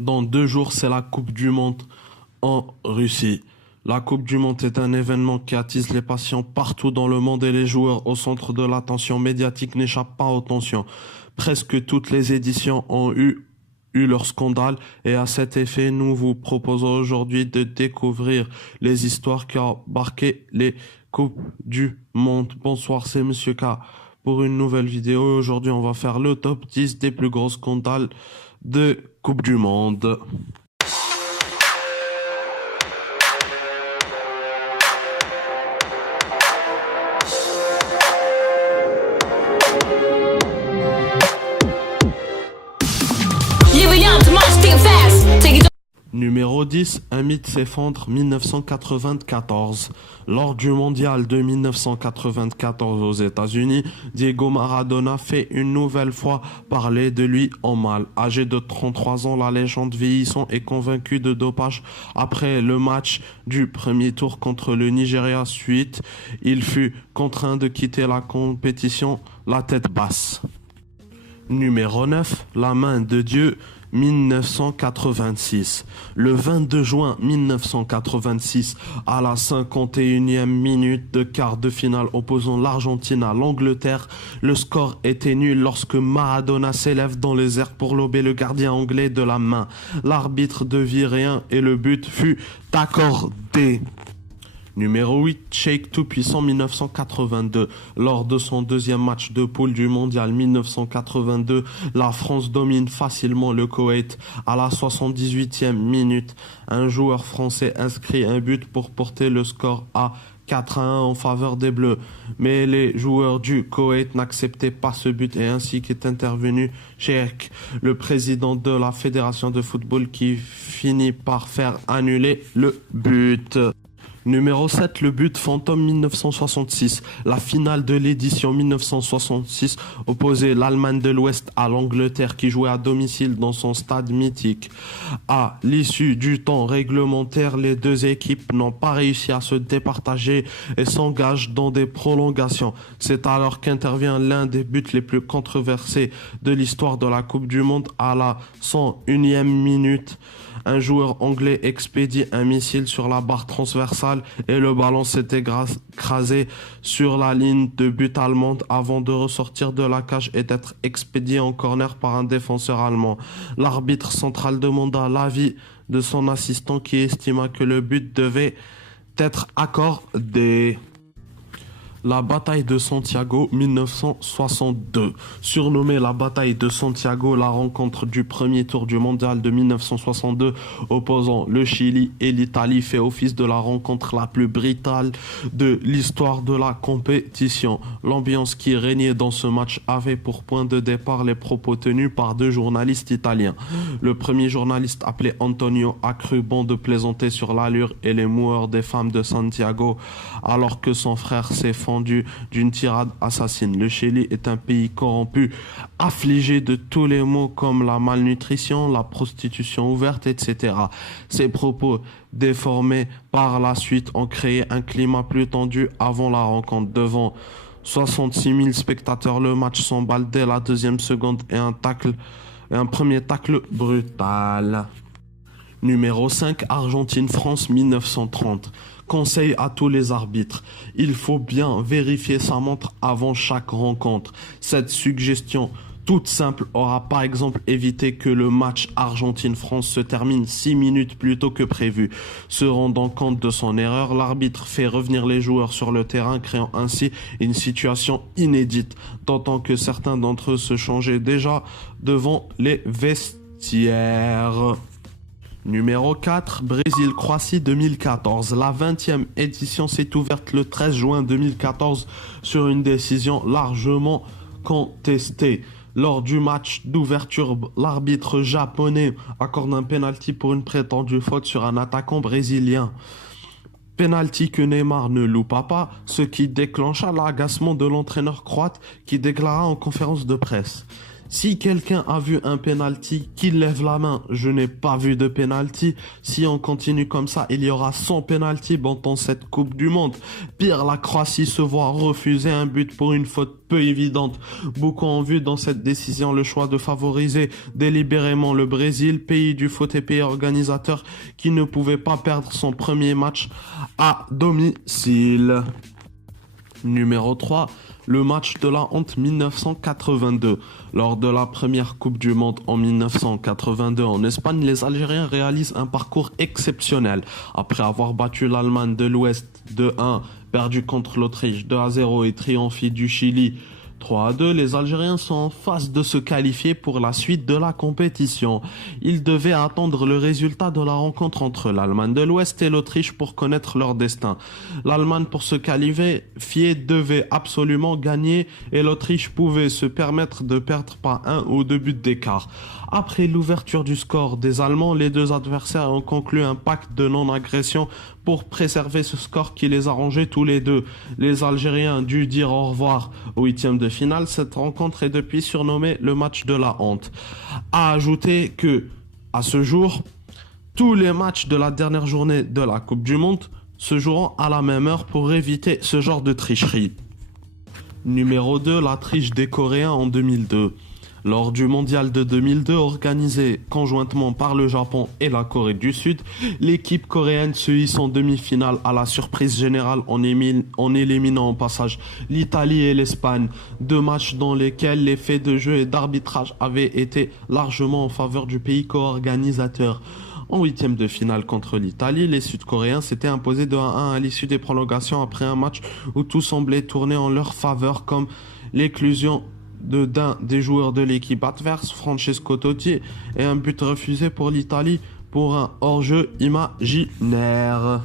Dans 2 jours, c'est la Coupe du Monde en Russie. La Coupe du Monde est un événement qui attise les passions partout dans le monde et les joueurs au centre de l'attention médiatique n'échappent pas aux tensions. Presque toutes les éditions ont eu leur scandale et à cet effet, nous vous proposons aujourd'hui de découvrir les histoires qui ont marqué les Coupes du Monde. Bonsoir, c'est Monsieur K pour une nouvelle vidéo. Aujourd'hui, on va faire le top 10 des plus gros scandales de Coupe du Monde. Numéro 10, un mythe s'effondre 1994. Lors du mondial de 1994 aux États-Unis, Diego Maradona fait une nouvelle fois parler de lui en mal. Âgé de 33 ans, la légende vieillissant est convaincu de dopage après le match du premier tour contre le Nigeria. Suite, il fut contraint de quitter la compétition la tête basse. Numéro 9, la main de Dieu 1986. Le 22 juin 1986, à la 51e minute de quart de finale opposant l'Argentine à l'Angleterre, le score était nul lorsque Maradona s'élève dans les airs pour lober le gardien anglais de la main. L'arbitre ne vit rien et le but fut accordé. Numéro 8, Sheikh Tout-Puissant 1982. Lors de son deuxième match de poule du mondial 1982, la France domine facilement le Koweït. À la 78e minute, un joueur français inscrit un but pour porter le score à 4-1 en faveur des Bleus. Mais les joueurs du Koweït n'acceptaient pas ce but et ainsi qu'est intervenu Sheikh, le président de la fédération de football, qui finit par faire annuler le but. Numéro 7, le but fantôme 1966. La finale de l'édition 1966 opposait l'Allemagne de l'Ouest à l'Angleterre qui jouait à domicile dans son stade mythique. À l'issue du temps réglementaire, les deux équipes n'ont pas réussi à se départager et s'engagent dans des prolongations. C'est alors qu'intervient l'un des buts les plus controversés de l'histoire de la Coupe du Monde. À la 101e minute, un joueur anglais expédie un missile sur la barre transversale et le ballon s'est écrasé sur la ligne de but allemande avant de ressortir de la cage et d'être expédié en corner par un défenseur allemand. L'arbitre central demanda l'avis de son assistant qui estima que le but devait être accordé. La bataille de Santiago 1962. Surnommée la bataille de Santiago, la rencontre du premier tour du mondial de 1962 opposant le Chili et l'Italie fait office de la rencontre la plus brutale de l'histoire de la compétition. L'ambiance qui régnait dans ce match avait pour point de départ les propos tenus par deux journalistes italiens. Le premier journaliste, appelé Antonio, a cru bon de plaisanter sur l'allure et les moueurs des femmes de Santiago alors que son frère s'est d'une tirade assassine. Le Chili est un pays corrompu, affligé de tous les maux comme la malnutrition, la prostitution ouverte, etc. Ces propos déformés par la suite ont créé un climat plus tendu avant la rencontre. Devant 66 000 spectateurs, le match s'emballe dès la deuxième seconde et un premier tacle brutal. Numéro 5, Argentine-France 1930. Conseil à tous les arbitres. Il faut bien vérifier sa montre avant chaque rencontre. Cette suggestion toute simple aura par exemple évité que le match Argentine-France se termine 6 minutes plus tôt que prévu. Se rendant compte de son erreur, l'arbitre fait revenir les joueurs sur le terrain, créant ainsi une situation inédite, d'autant que certains d'entre eux se changeaient déjà devant les vestiaires. Numéro 4, Brésil-Croatie 2014. La 20e édition s'est ouverte le 13 juin 2014 sur une décision largement contestée. Lors du match d'ouverture, l'arbitre japonais accorde un penalty pour une prétendue faute sur un attaquant brésilien. Penalty que Neymar ne loupa pas, ce qui déclencha l'agacement de l'entraîneur croate qui déclara en conférence de presse: Si quelqu'un a vu un penalty, qu'il lève la main. Je n'ai pas vu de penalty. Si on continue comme ça, il y aura 100 penalty dans cette Coupe du Monde. Pire, la Croatie se voit refuser un but pour une faute peu évidente. Beaucoup ont vu dans cette décision le choix de favoriser délibérément le Brésil, pays du foot et pays organisateur qui ne pouvait pas perdre son premier match à domicile. Numéro 3, le match de la honte 1982. Lors de la première Coupe du Monde en 1982 en Espagne, les Algériens réalisent un parcours exceptionnel. Après avoir battu l'Allemagne de l'Ouest 2-1, perdu contre l'Autriche 2-0 et triomphé du Chili 3-2, les Algériens sont en phase de se qualifier pour la suite de la compétition. Ils devaient attendre le résultat de la rencontre entre l'Allemagne de l'Ouest et l'Autriche pour connaître leur destin. L'Allemagne, pour se qualifier, devait absolument gagner et l'Autriche pouvait se permettre de perdre par 1 ou 2 buts d'écart. Après l'ouverture du score des Allemands, les deux adversaires ont conclu un pacte de non-agression pour préserver ce score qui les arrangeait tous les deux. Les Algériens ont dû dire au revoir au huitième de finale. Cette rencontre est depuis surnommée le match de la honte. À ajouter que, à ce jour, tous les matchs de la dernière journée de la Coupe du Monde se joueront à la même heure pour éviter ce genre de tricherie. Numéro 2, la triche des Coréens en 2002. Lors du mondial de 2002 organisé conjointement par le Japon et la Corée du Sud, l'équipe coréenne se hisse en demi-finale à la surprise générale en éliminant au passage l'Italie et l'Espagne. Deux matchs dans lesquels les faits de jeu et d'arbitrage avaient été largement en faveur du pays co-organisateur. En huitième de finale contre l'Italie, les Sud-Coréens s'étaient imposés 2-1 à l'issue des prolongations après un match où tout semblait tourner en leur faveur, comme l'éclusion d'un des joueurs de l'équipe adverse, Francesco Totti, et un but refusé pour l'Italie pour un hors-jeu imaginaire.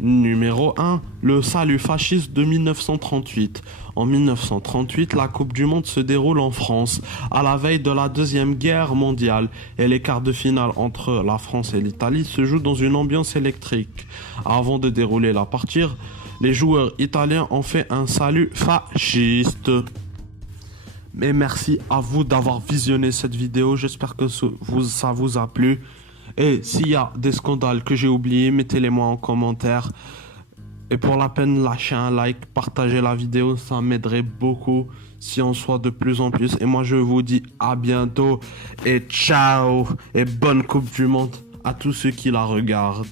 Numéro 1, le salut fasciste de 1938. En 1938, la Coupe du Monde se déroule en France, à la veille de la Deuxième Guerre mondiale, et les quarts de finale entre la France et l'Italie se jouent dans une ambiance électrique. Avant de dérouler la partie, les joueurs italiens ont fait un salut fasciste. Mais merci à vous d'avoir visionné cette vidéo. J'espère que ça vous a plu. Et s'il y a des scandales que j'ai oubliés, mettez-les-moi en commentaire. Et pour la peine, lâchez un like, partagez la vidéo. Ça m'aiderait beaucoup si on soit de plus en plus. Et moi, je vous dis à bientôt. Et ciao. Et bonne Coupe du Monde à tous ceux qui la regardent.